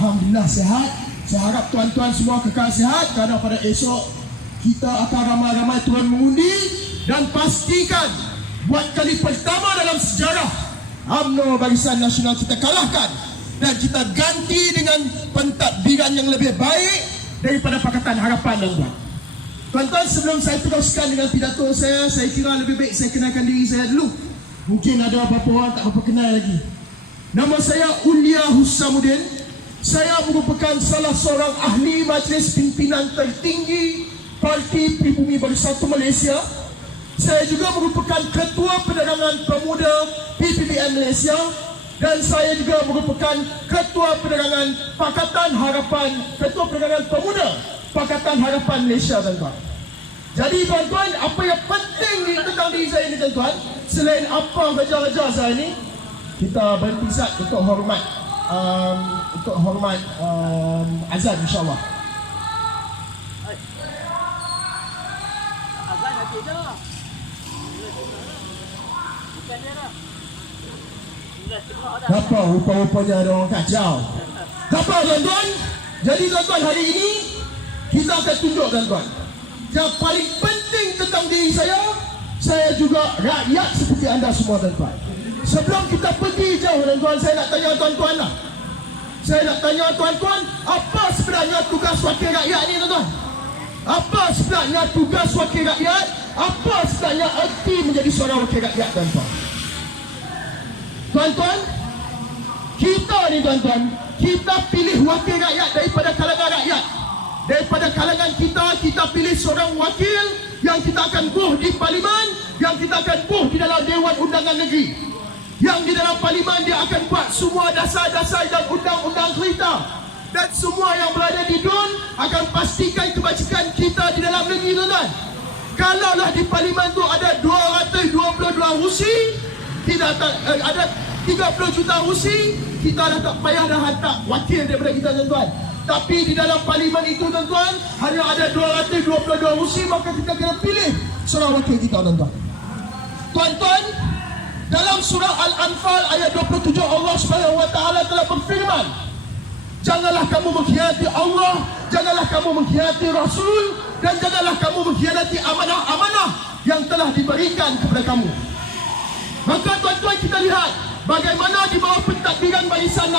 Alhamdulillah sihat. Saya harap tuan-tuan semua kekal sihat, kerana pada esok kita akan ramai-ramai turun mengundi. Dan pastikan buat kali pertama dalam sejarah UMNO Barisan Nasional kita kalahkan, dan kita ganti dengan pentadbiran yang lebih baik daripada Pakatan Harapan, tuan-tuan. Tuan-tuan, sebelum saya teruskan dengan pidato saya kira lebih baik saya kenalkan diri saya dulu. Mungkin ada beberapa orang tak berapa kenal lagi. Nama saya Ulia Husamuddin. Saya merupakan salah seorang ahli majlis pimpinan tertinggi Parti Pribumi Bersatu Malaysia. Saya juga merupakan Ketua Penerangan Pemuda PPBN Malaysia. Dan saya juga merupakan Ketua Penerangan Pakatan Harapan, Ketua Penerangan Pemuda Pakatan Harapan Malaysia, tuan-tuan. Jadi tuan-tuan, apa yang penting tentang diri saya ni, tuan-tuan, selain apa kerja-kerja saya ni, kita berhenti sat untuk hormat azan, insyaAllah. Azan nanti dah. Bukan dia dah. Apa rupa-rupanya ada orang kacau. Apa, tuan-tuan? Jadi tuan-tuan, hari ini kita akan tunjuk, tuan-tuan, yang paling penting tentang diri saya juga rakyat seperti anda semua, tuan-tuan. Sebelum kita pergi jauh, tuan-tuan, saya nak tanya tuan-tuan lah. Saya nak tanya tuan-tuan, apa sebenarnya tugas wakil rakyat ni, tuan-tuan? Apa sebenarnya tugas wakil rakyat? Apa sebenarnya erti menjadi seorang wakil rakyat, tuan-tuan? Tuan-tuan, kita ni, tuan-tuan, kita pilih wakil rakyat daripada kalangan rakyat. Daripada kalangan kita pilih seorang wakil yang kita akan buh di parlimen, yang kita akan buh di dalam Dewan Undangan Negeri. Yang di dalam parlimen dia akan buat semua dasar-dasar dan undang-undang kita. Dan semua yang berada di DUN akan pastikan kebajikan kita di dalam negeri, tuan-tuan. Kalaulah di parlimen tu ada 222 rusi, kita ada 30 juta rusi, kita dah tak payah dah hantar wakil daripada kita, tuan-tuan. Tapi di dalam parlimen itu, tuan-tuan, hanya ada 222 rusi, maka kita kena pilih seorang wakil kita, tuan-tuan. Tuan-tuan, dalam surah Al-Anfal ayat 27, Allah SWT telah berfirman, janganlah kamu mengkhianati Allah, janganlah kamu mengkhianati Rasul, dan janganlah kamu mengkhianati amanah-amanah yang telah diberikan kepada kamu. Maka tuan-tuan, kita lihat bagaimana di bawah pentadbiran Barisan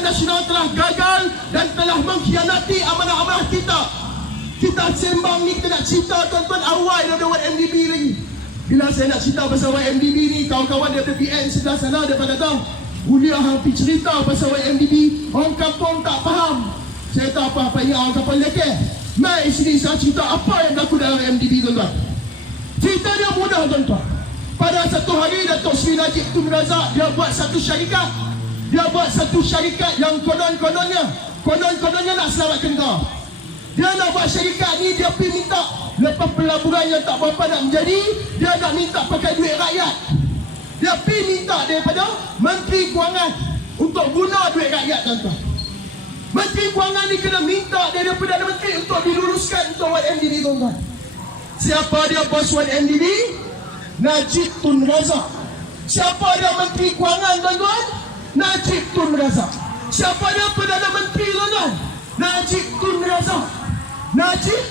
Nasional telah gagal dan telah mengkhianati amanah-amanah kita. Kita sembang ni, kita nak cerita, tuan-tuan, awal ada YMDB lagi. Bila saya nak cerita pasal YMDB ni, kawan-kawan daripada BN sebelah sana dia kata, Ulia hampir cerita pasal YMDB, orang kampung tak faham. Saya tak apa-apa, ini orang kampung lekeh. Mai sini saya cerita apa yang berlaku dalam YMDB, tuan-tuan. Cerita dia mudah, tuan-tuan. Pada satu hari, Datuk Seri Najib Tun Razak dia buat satu syarikat. Dia buat satu syarikat yang konon-kononnya nak selamatkan kau. Dia nak buat syarikat ni, dia pergi minta, lepas pelaburan yang tak berapa nak menjadi, dia nak minta pakai duit rakyat. Dia pergi minta daripada Menteri Kewangan untuk guna duit rakyat, tuan-tuan. Menteri Kewangan ni kena minta dari Perdana Menteri untuk diluluskan untuk YMDB, tuan-tuan. Siapa dia bos YMDB? Najib Tun Razak. Siapa dia Menteri Kewangan, tuan-tuan? Najib Tun Razak. Siapa dia Perdana Menteri, tuan-tuan? Najib Tun Razak. Najib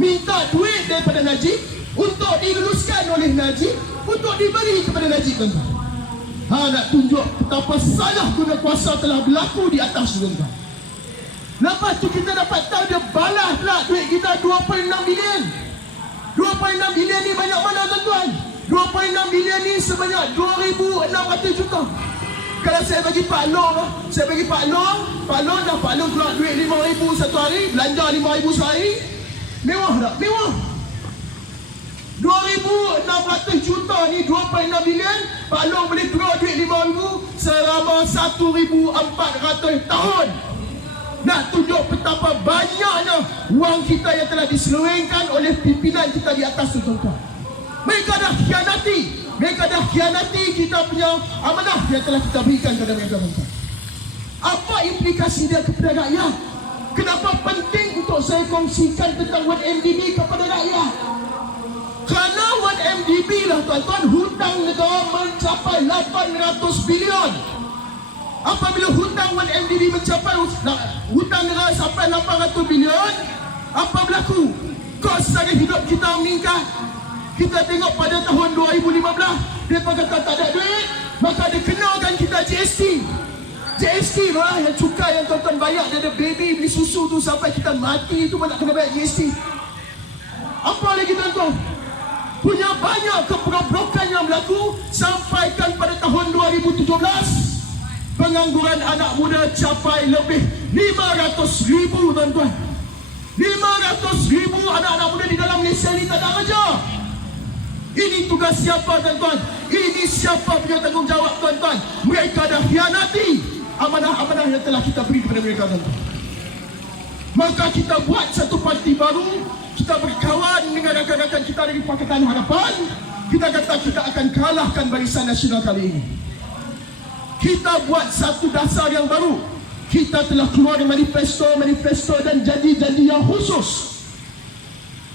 minta duit daripada Najib untuk diluluskan oleh Najib, untuk diberi kepada Najib, tuan-tuan. Nak tunjuk betapa salah guna kuasa telah berlaku di atas, tuan-tuan. Lepas tu kita dapat tahu dia balas pula duit kita 2.6 bilion. 2.6 bilion ni banyak mana, tuan-tuan? 2.6 bilion ni sebanyak 2,600 juta. Kalau saya bagi Pak Long, Pak Long keluar duit 5,000 satu hari, belanja 5,000 sehari. Mewah tak? Mewah. 2,600 juta ni, 2.6 bilion, Pak Long boleh keluar duit 5,000 selama 1,400 tahun. Nak tunjuk betapa banyaknya wang kita yang telah diselewengkan oleh pimpinan kita di atas tu, tuan-tuan. Mereka dah khianati kita punya amanah yang telah kita berikan kepada mereka, tuan-tuan. Apa implikasi dia kepada rakyat? Kenapa penting untuk saya kongsikan tentang YMDB kepada rakyat? Kerana YMDB lah, tuan-tuan, hutang negara mencapai 800 bilion. Apabila hutang YMDB mencapai hutang negara sampai 800 bilion. Apa berlaku? Kos sara hidup kita meningkat. Kita tengok pada tahun 2015, mereka kata tak ada duit, maka dia kenakan kita GST. GST lah yang cukai yang tuan-tuan bayar dari baby beli susu tu sampai kita mati tu pun nak kena bayar GST. Apa lagi tuan-tuan? Punya banyak keberobrokan yang berlaku sampaikan pada tahun 2017 pengangguran anak muda capai lebih 500,000 tuan-tuan. 500,000 anak-anak muda di dalam Malaysia ni tak ada kerja. Ini tugas siapa tuan-tuan? Ini siapa punya tanggungjawab tuan-tuan? Mereka dah hianati amanah-amanah yang telah kita beri kepada mereka tuan-tuan. Maka kita buat satu parti baru. Kita berkawan dengan rakan-rakan kita dari Pakatan Harapan. Kita kata kita akan kalahkan Barisan Nasional kali ini. Kita buat satu dasar yang baru. Kita telah keluar manifesto dan janji-janji yang khusus.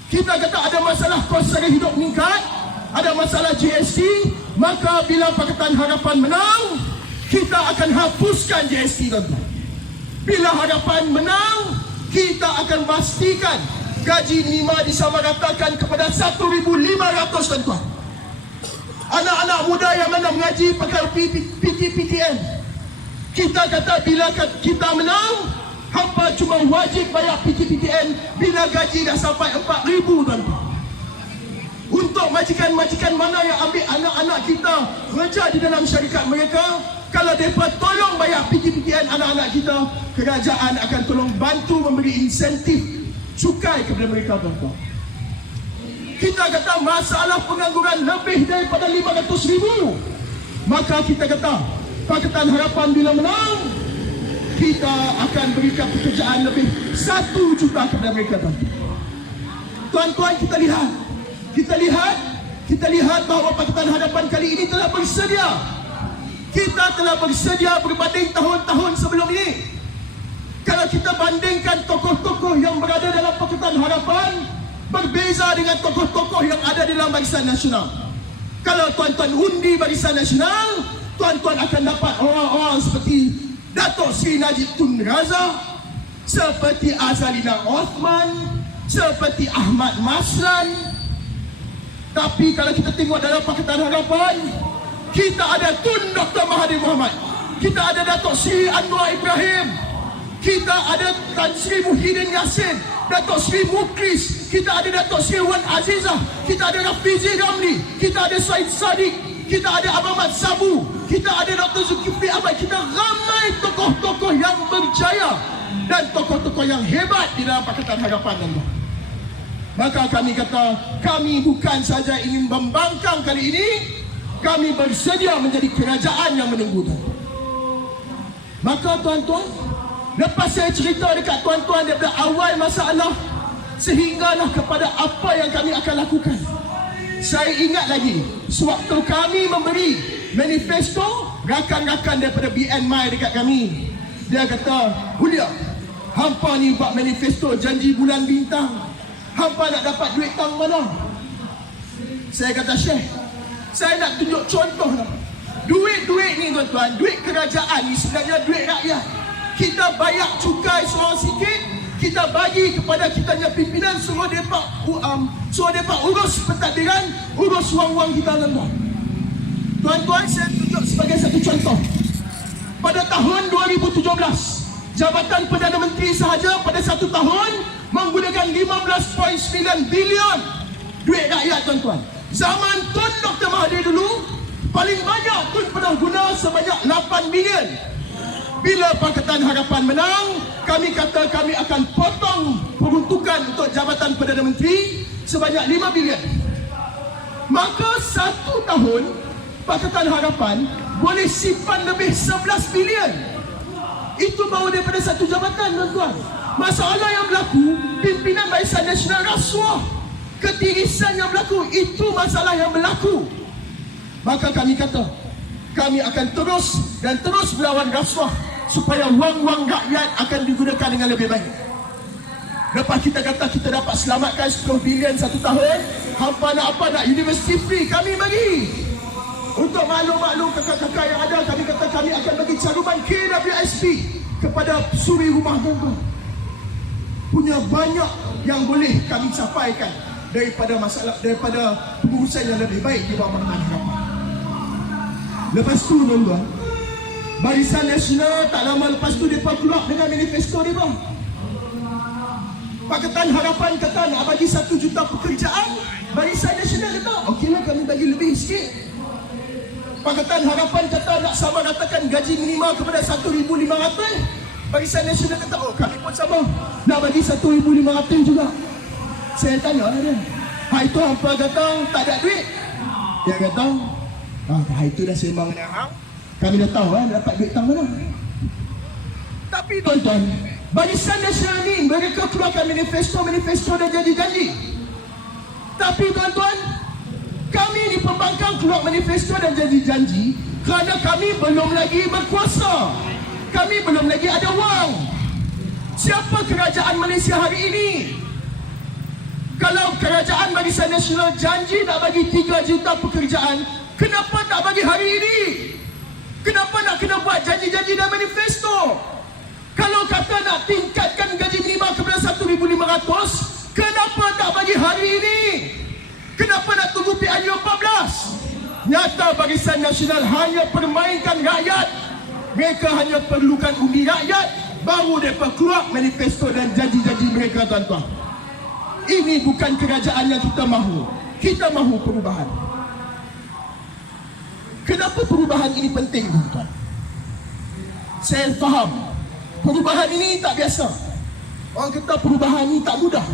Kita kata ada masalah kos sara hidup meningkat, ada masalah GST, maka bila Pakatan Harapan menang, kita akan hapuskan GST tuan-tuan. Bila Harapan menang, kita akan pastikan gaji minima disamaratakan kepada 1,500 tuan-tuan. Anak-anak muda yang mana mengaji pakai PTPTN, kita kata bila kita menang, hampa cuma wajib bayar PTPTN bila gaji dah sampai 4,000 tuan-tuan. Untuk majikan-majikan mana yang ambil anak-anak kita kerja di dalam syarikat mereka, kalau mereka tolong bayar PTPTN anak-anak kita, kerajaan akan tolong bantu memberi insentif cukai kepada mereka tuan-tuan. Kita kata masalah pengangguran lebih daripada 500,000, maka kita kata Pakatan Harapan bila menang, kita akan berikan pekerjaan lebih 1 juta kepada mereka tuan-tuan. Tuan-tuan, kita lihat bahawa Pakatan Harapan kali ini telah bersedia. Kita telah bersedia berbanding tahun-tahun sebelum ini. Kalau kita bandingkan tokoh-tokoh yang berada dalam Pakatan Harapan berbeza dengan tokoh-tokoh yang ada dalam Barisan Nasional. Kalau tuan-tuan undi Barisan Nasional, tuan-tuan akan dapat orang-orang seperti Datuk Seri Najib Tun Razak, seperti Azalina Osman, seperti Ahmad Maslan. Tapi kalau kita tengok dalam Pakatan Harapan, kita ada Tun Dr. Mahathir Mohamad, kita ada Datuk Seri Anwar Ibrahim, kita ada Tan Sri Muhyiddin Yassin, Datuk Seri Mukris, kita ada Datuk Seri Wan Azizah, kita ada Rafizi Ramli, kita ada Said Sadiq, kita ada Abang Mat Sabu, kita ada Dr. Zulkifli Ahmad. Kita ramai tokoh-tokoh yang berjaya dan tokoh-tokoh yang hebat di dalam Pakatan Harapan tuan-tuan. Maka kami kata, kami bukan saja ingin membangkang kali ini, kami bersedia menjadi kerajaan yang menunggu tuan-tuan. Maka tuan-tuan, lepas saya cerita dekat tuan-tuan daripada awal masalah sehinggalah kepada apa yang kami akan lakukan, saya ingat lagi sewaktu kami memberi manifesto, rakan-rakan daripada BNMI dekat kami, dia kata, Hulia, hampa ni buat manifesto janji bulan bintang, hampa nak dapat duit tang mana? Saya kata, Syekh, saya nak tunjuk contoh lah. Duit-duit ni tuan-tuan, duit kerajaan ni sebenarnya duit rakyat. Kita bayar cukai seorang sikit, kita bagi kepada kita punya pimpinan, suruh mereka urus pentadbiran, urus wang-wang kita tuan-tuan. Tuan-tuan, saya tunjuk sebagai satu contoh. Pada tahun 2017, Jabatan Perdana Menteri sahaja pada satu tahun menggunakan 15.9 bilion duit rakyat tuan-tuan. Zaman Tun Dr. Mahathir dulu, paling banyak Tun pernah guna sebanyak 8 bilion. Bila Pakatan Harapan menang, kami kata kami akan potong peruntukan untuk Jabatan Perdana Menteri sebanyak 5 bilion. Maka satu tahun Pakatan Harapan boleh simpan lebih 11 bilion. Itu baru daripada satu jabatan tuan-tuan. Masalah yang berlaku, pimpinan Barisan Nasional rasuah, ketirisan yang berlaku, itu masalah yang berlaku. Maka kami kata, kami akan terus dan terus melawan rasuah supaya wang-wang rakyat akan digunakan dengan lebih baik. Lepas kita kata kita dapat selamatkan 10 bilion satu tahun, hampa nak apa, nak university free, kami bagi. Untuk maklum-maklum kakak-kakak yang ada, kami kata kami akan bagi caruman KWSP, kepada suri rumah tuan-tuan. Punya banyak yang boleh kami sampaikan daripada masalah, daripada pengurusan yang lebih baik di bawah Pakatan Harapan. Lepas tu tuan-tuan, Barisan Nasional tak lama lepas tu mereka keluar dengan manifesto mereka. Pakatan Harapan kata nak bagi 1 juta pekerjaan. Barisan Nasional kata okeylah, kami bagi lebih sikit. Pakatan Harapan kata nak sama ratakan gaji minimal kepada 1,500. Barisan Nasional kata oh kami pun sama, nak bagi 1,500 juga. Saya tanya lah dia, itu apa kata tak ada duit? Dia kata itu dah sembang dengan hang, kami dah tahu dapat duit tang mana. Tapi tuan-tuan, Barisan Nasional ni mereka keluarkan manifesto dan janji-janji. Tapi tuan-tuan, kami ni pembangkang keluar manifesto dan janji-janji kerana kami belum lagi berkuasa. Kami belum lagi ada wang. Siapa kerajaan Malaysia hari ini? Kalau kerajaan Barisan Nasional janji nak bagi 3 juta pekerjaan, kenapa tak bagi hari ini? Kenapa nak kena buat janji-janji dan manifesto? Kalau kata nak tingkatkan gaji minimal kepada 1,500, kenapa tak bagi hari ini? Kenapa nak tunggu PRU 14? Nyata Barisan Nasional hanya permainkan rakyat. Mereka hanya perlukan undi rakyat, baru mereka keluar manifesto dan janji-janji mereka tuan-tuan. Ini bukan kerajaan yang kita mahu. Kita mahu perubahan. Kenapa perubahan ini penting tuan-tuan? Saya faham perubahan ini tak biasa. Orang kata perubahan ini tak mudah.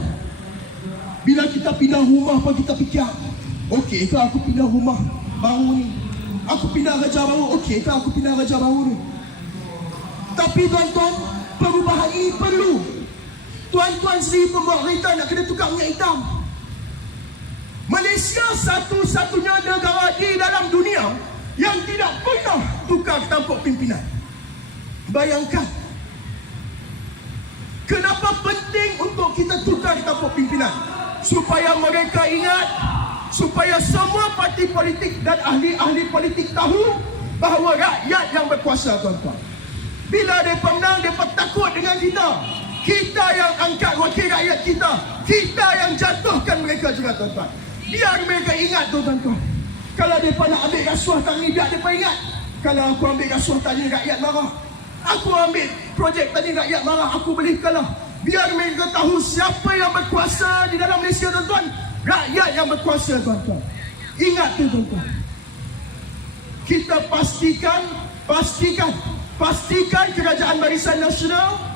Bila kita pindah rumah pun kita fikir, okey ke aku pindah rumah baru ni? Aku pindah raja baru, okey ke aku pindah raja baru ni? Tapi tuan-tuan, perubahan ini perlu. Tuan-tuan sendiri pembuat kereta nak kena tukar minyak hitam. Malaysia satu-satunya negara di dalam dunia yang tidak pernah tukar tampuk pimpinan. Bayangkan, kenapa penting untuk kita tukar tampuk pimpinan? Supaya mereka ingat, supaya semua parti politik dan ahli-ahli politik tahu bahawa rakyat yang berkuasa tuan-tuan. Bila mereka menang, mereka takut dengan kita. Kita yang angkat wakil rakyat kita. Kita yang jatuhkan mereka juga tuan-tuan. Biar mereka ingat tuan-tuan. Kalau mereka nak ambil rasuah tani, biar mereka ingat. Kalau aku ambil rasuah tani, rakyat marah. Aku ambil projek tani, rakyat marah. Aku boleh kalah. Biar mereka tahu siapa yang berkuasa di dalam Malaysia tuan-tuan. Rakyat yang berkuasa tuan-tuan. Ingat tu tuan-tuan. Kita pastikan kerajaan Barisan Nasional.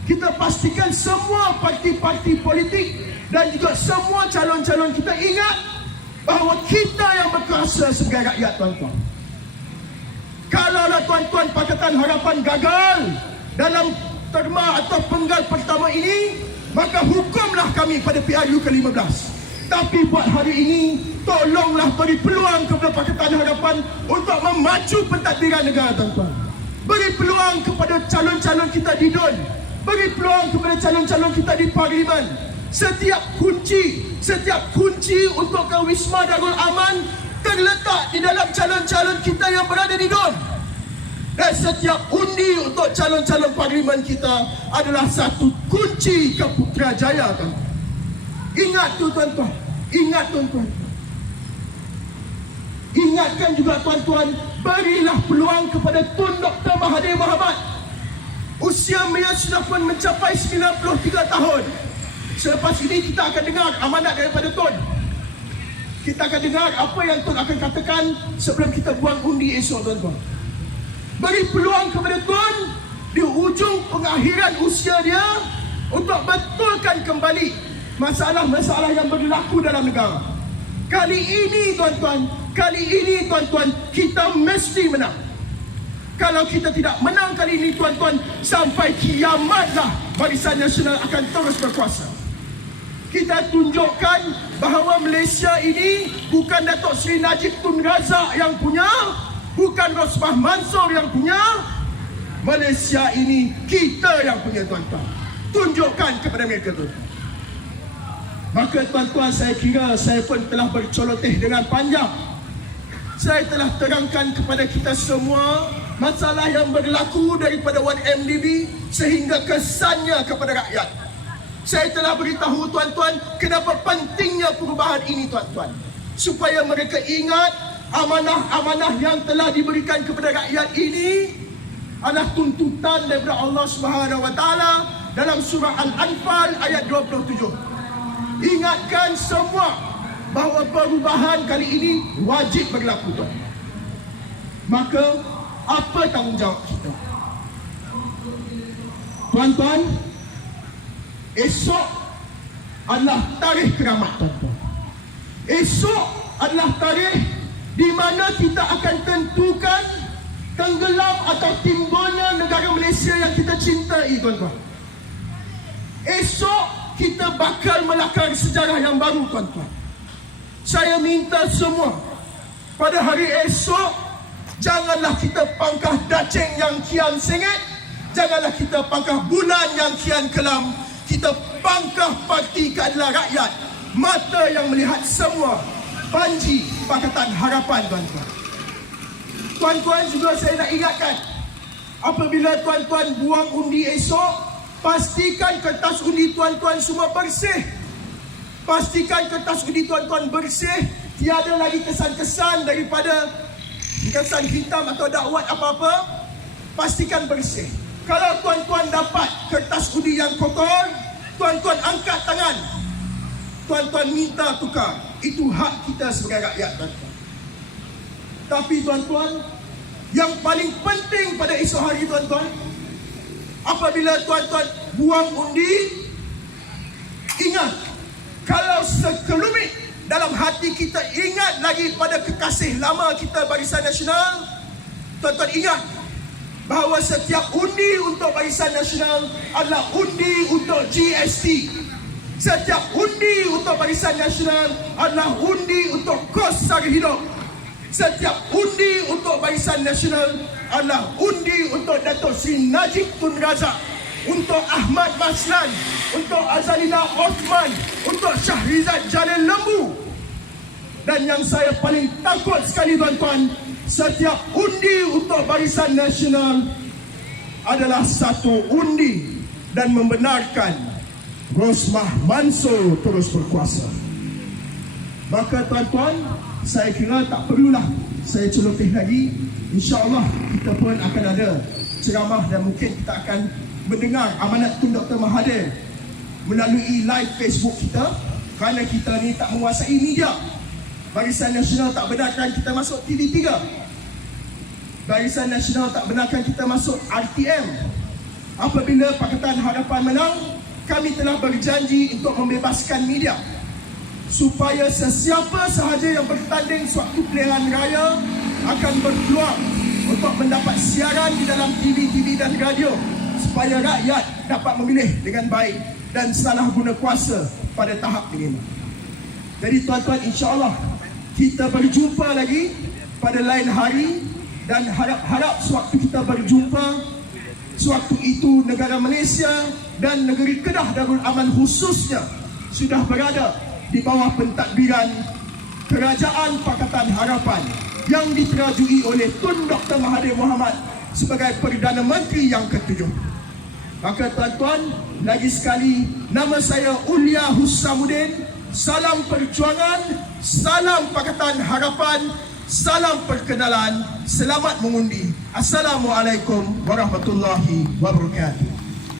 Kita pastikan semua parti-parti politik dan juga semua calon-calon kita ingat bahawa kita yang berkuasa sebagai rakyat tuan-tuan. Kalaulah tuan-tuan Pakatan Harapan gagal dalam terma atau penggal pertama ini, maka hukumlah kami pada PRU ke-15. Tapi buat hari ini, tolonglah beri peluang kepada Pakatan Harapan untuk memacu pentadbiran negara tuan-tuan. Beri peluang kepada calon-calon kita di DUN. Beri peluang kepada calon-calon kita di Parlimen. Setiap kunci untuk ke Wisma Darul Aman terletak di dalam calon-calon kita yang berada di DUN. Dan setiap undi untuk calon-calon Parlimen kita adalah satu kunci ke Putrajaya tuan-tuan. Ingat tu tuan-tuan. Ingat tuan-tuan. Ingatkan juga tuan-tuan, berilah peluang kepada Tun Dr. Mahathir Mohamad. Usia beliau sudah pun mencapai 93 tahun. Selepas ini kita akan dengar amanat daripada Tun. Kita akan dengar apa yang Tun akan katakan sebelum kita buang undi esok tuan-tuan. Beri peluang kepada Tun di ujung pengakhiran usia dia untuk betulkan kembali masalah-masalah yang berlaku dalam negara. Kali ini tuan-tuan, kita mesti menang. Kalau kita tidak menang kali ini tuan-tuan, sampai kiamatlah Barisan Nasional akan terus berkuasa. Kita tunjukkan bahawa Malaysia ini bukan Datuk Seri Najib Tun Razak yang punya, bukan Rosmah Mansor yang punya. Malaysia ini kita yang punya tuan-tuan. Tunjukkan kepada mereka tuan-tuan. Maka tuan-tuan, saya kira saya pun telah bercoloteh dengan panjang. Saya telah terangkan kepada kita semua masalah yang berlaku daripada 1MDB sehingga kesannya kepada rakyat. Saya telah beritahu tuan-tuan kenapa pentingnya perubahan ini tuan-tuan, supaya mereka ingat amanah-amanah yang telah diberikan kepada rakyat ini adalah tuntutan daripada Allah Subhanahu Wa Taala dalam surah Al-Anfal ayat 27. Ingatkan semua bahawa perubahan kali ini wajib berlaku tuan. Maka apa tanggungjawab kita? Tuan-tuan, esok adalah tarikh keramat tuan-tuan. Esok adalah tarikh di mana kita akan tentukan tenggelam atau timbulnya negara Malaysia yang kita cintai tuan-tuan. Esok kita bakal melakar sejarah yang baru tuan-tuan. Saya minta semua pada hari esok, janganlah kita pangkah dacing yang kian sengit, janganlah kita pangkah bulan yang kian kelam. Kita pangkah Parti Keadilan Rakyat, mata yang melihat semua, Panji Pakatan Harapan tuan-tuan. Tuan-tuan, juga saya nak ingatkan, apabila tuan-tuan buang undi esok, pastikan kertas undi tuan-tuan semua bersih. Pastikan kertas undi tuan-tuan bersih, tiada lagi kesan-kesan daripada kesan hitam atau dakwat apa-apa. Pastikan bersih. Kalau tuan-tuan dapat kertas undi yang kotor, tuan-tuan angkat tangan, tuan-tuan minta tukar. Itu hak kita sebagai rakyat tuan-tuan. Tapi tuan-tuan, yang paling penting pada esok hari tuan-tuan, apabila tuan-tuan buang undi, ingat, kalau sekelumit dalam hati kita ingat lagi pada kekasih lama kita Barisan Nasional, tuan-tuan ingat bahawa setiap undi untuk Barisan Nasional adalah undi untuk GST. Setiap undi untuk Barisan Nasional adalah undi untuk kos sara hidup. Setiap undi untuk Barisan Nasional adalah undi untuk Datuk Seri Najib Tun Razak, untuk Ahmad Maslan, untuk Azalina Osman, untuk Syahrizad Jalil Lembu. Dan yang saya paling takut sekali tuan-tuan, setiap undi untuk Barisan Nasional adalah satu undi dan membenarkan Rosmah Mansor terus berkuasa. Maka tuan-tuan, saya kira tak perlulah saya celoteh lagi. InsyaAllah kita pun akan ada ceramah dan mungkin kita akan mendengar amanat Tun Dr. Mahathir melalui live Facebook kita, kerana kita ni tak menguasai media. Barisan Nasional tak benarkan kita masuk TV3. Barisan Nasional tak benarkan kita masuk RTM. Apabila Pakatan Harapan menang, kami telah berjanji untuk membebaskan media, supaya sesiapa sahaja yang bertanding sewaktu pilihan raya akan berpeluang untuk mendapat siaran di dalam TV dan radio, supaya rakyat dapat memilih dengan baik dan salah guna kuasa pada tahap minimum. Jadi tuan-tuan, insya-Allah kita berjumpa lagi pada lain hari, dan harap sewaktu kita berjumpa, sewaktu itu negara Malaysia dan negeri Kedah Darul Aman khususnya sudah berada di bawah pentadbiran Kerajaan Pakatan Harapan yang diterajui oleh Tun Dr. Mahathir Mohamad sebagai Perdana Menteri yang ke-7. Maka tuan-tuan, lagi sekali, nama saya Ulia Husamuddin. Salam perjuangan, salam Pakatan Harapan, salam perkenalan, selamat mengundi. Assalamualaikum warahmatullahi wabarakatuh.